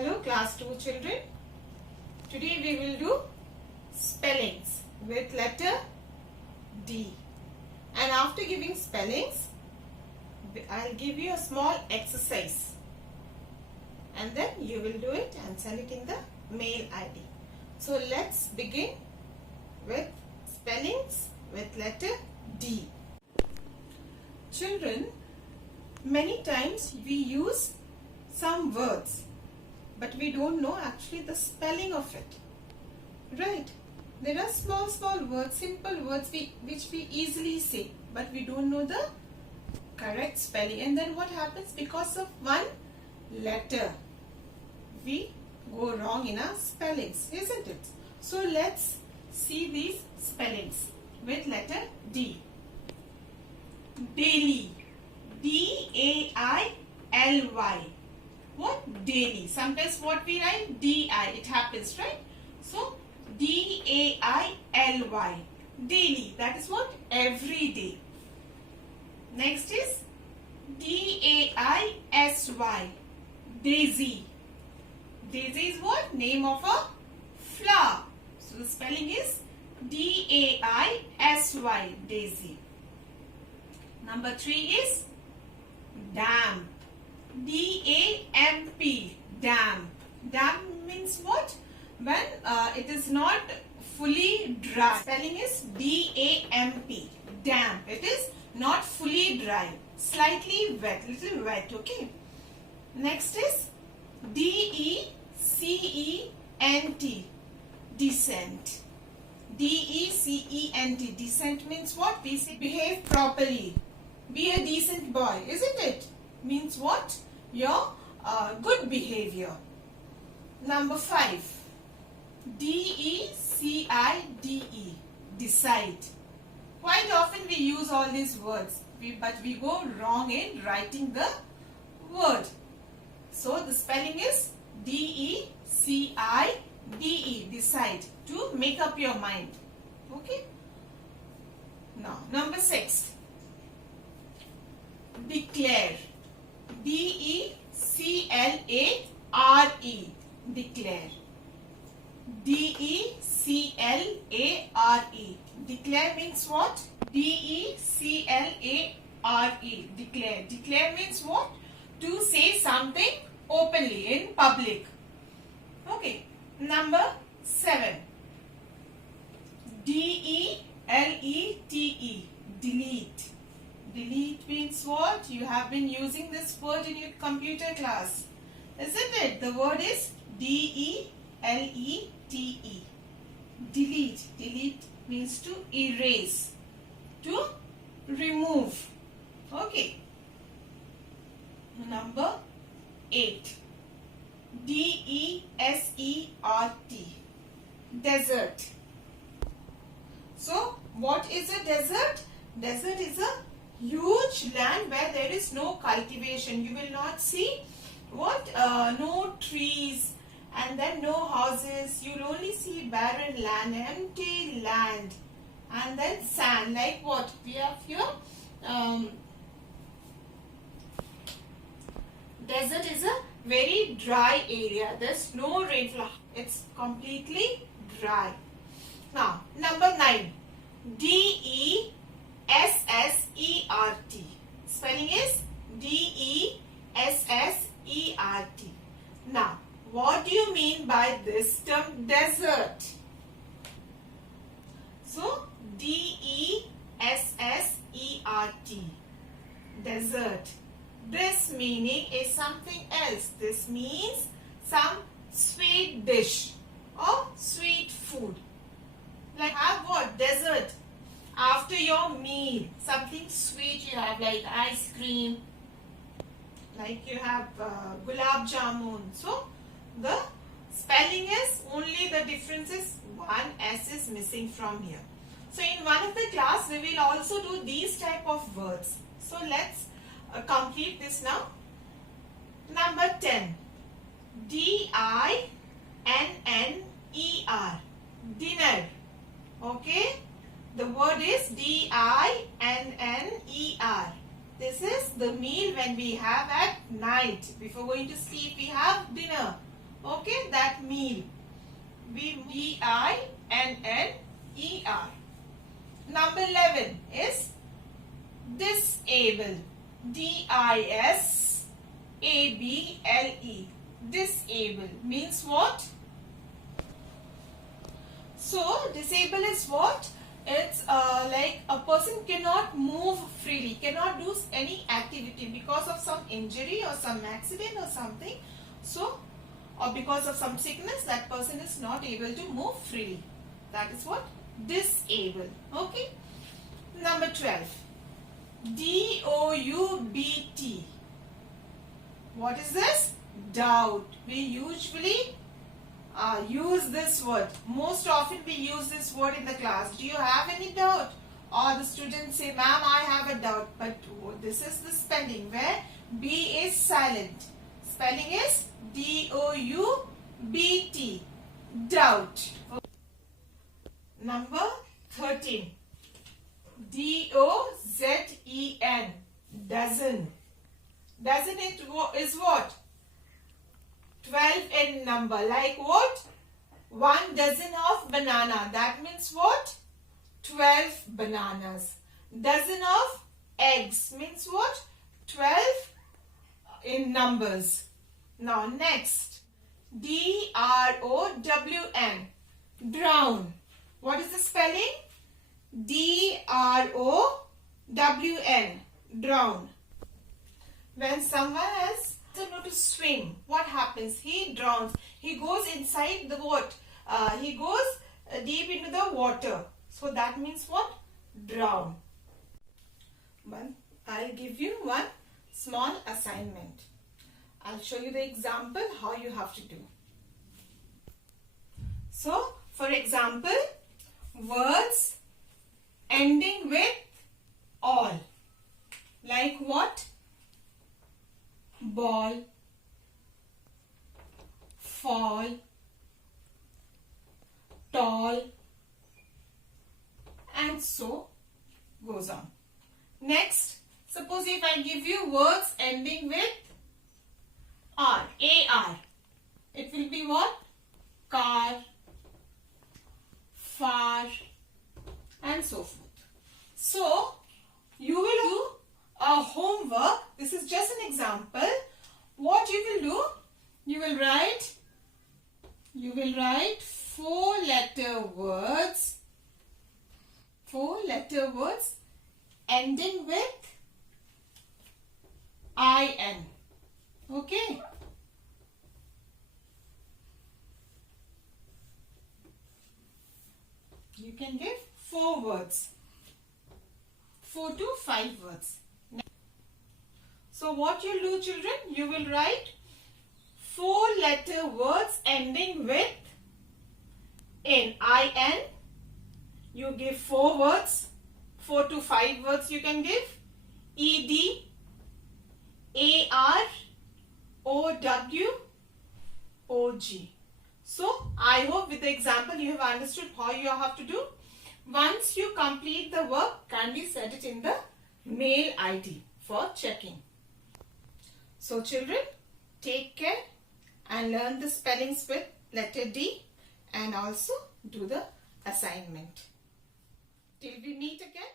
Hello class 2 children. Today we will do spellings with letter D. And after giving spellings, I'll give you a small exercise. And then you will do it and send it in the mail ID. So let's begin with spellings with letter D. Children, many times we use some words, but we don't know actually the spelling of it. Right? There are small words, simple words which we easily say, but we don't know the correct spelling. And then what happens? Because of one letter, we go wrong in our spellings, isn't it? So let's see these spellings with letter D. Daily. D-A-I-L-Y. What? Daily. Sometimes what we write? D-I. It happens, right? So, D-A-I-L-Y. Daily. That is what? Every day. Next is D-A-I-S-Y. Daisy. Daisy is what? Name of a flower. So, the spelling is D-A-I-S-Y. Daisy. Number 3 is damp. D-A-M-P. Damp. Damp means what? When it is not fully dry. Spelling is D-A-M-P. Damp. It is not fully dry. Slightly wet. Little wet. Okay. Next is D-E-C-E-N-T. Decent. D-E-C-E-N-T. Decent means what? We say behave properly. Be a decent boy, isn't it? Means what? Your good behavior. Number 5. D-E-C-I-D-E. Decide. Quite often we use all these words, but we go wrong in writing the word. So the spelling is D-E-C-I-D-E. Decide. To make up your mind. Okay. Now, number 6. Declare. D-E-C-L-A-R-E. Declare. D-E-C-L-A-R-E. Declare means what? D-E-C-L-A-R-E. Declare. Declare means what? To say something openly in public. Okay. Number 7. D-E-L-E-T-E. Delete. Delete means what? You have been using this word in your computer class, isn't it? The word is D-E-L-E-T-E. Delete. Delete means to erase, to remove. Okay. Number 8. D-E-S-E-R-T. Desert. So, what is a desert? Desert is a huge land where there is no cultivation. You will not see what? No trees and then no houses. You will only see barren land, empty land, and then sand. Like what? We have here. Desert is a very dry area. There's no rainfall. It's completely dry. Now, number 9. D-E-S-S-E-R-T. Spelling is D-E-S-S-E-R-T. Now, what do you mean by this term desert? So, D-E-S-S-E-R-T. Desert. This meaning is something else. This means some sweet dish or sweet food. Like have what? Desert. After your meal, something sweet you have, like ice cream, like you have gulab jamun. So the spelling is only the difference is one S is missing from here. So in one of the class we will also do these type of words. So let's complete this now. Number 10. D-I-N-N-E-R. Dinner. Okay. The word is D-I-N-N-E-R. This is the meal when we have at night. Before going to sleep, we have dinner. Okay, that meal. D-I-N-N-E-R. Number 11 is disable. D-I-S-A-B-L-E. Disable means what? So, disable is what? It's like a person cannot move freely, cannot do any activity because of some injury or some accident or something. So, or because of some sickness, that person is not able to move freely. That is what? Disable. Okay. Number 12. D-O-U-B-T. What is this? Doubt. We usually use this word. Most often we use this word in the class. Do you have any doubt? Or the students say, ma'am, I have a doubt. But this is the spelling where B is silent. Spelling is D-O-U-B-T. Doubt. Number 13. D-O-Z-E-N. Dozen. Dozen is what? 12 in number. Like what? 1 dozen of banana. That means what? 12 bananas. Dozen of eggs means what? 12 in numbers. Now next. D-R-O-W-N. Drown. What is the spelling? D-R-O-W-N. Drown. When someone has to know to swim, what happens? He drowns. He goes inside the water. He goes deep into the water. So that means what? Drown. I'll give you one small assignment. I'll show you the example how you have to do. So, for example, words ending with all. Like what? Ball, fall, tall, and so goes on. Next, suppose if I give you words ending with R, A-R, it will be what? Car, far, and so forth. So, you will do a homework. This is just an example. What you will do? You will write 4-letter words. 4-letter words ending with I-N. Okay. You can give 4 words. 4 to 5 words. So what you do, children? You will write 4-letter words ending with N-I-N. You give 4 words. 4 to 5 words you can give. E-D, A-R, O-W, O-G. So, I hope with the example you have understood how you have to do. Once you complete the work, kindly set it in the mail ID for checking. So, children, take care and learn the spellings with letter D and also do the assignment. Till we meet again.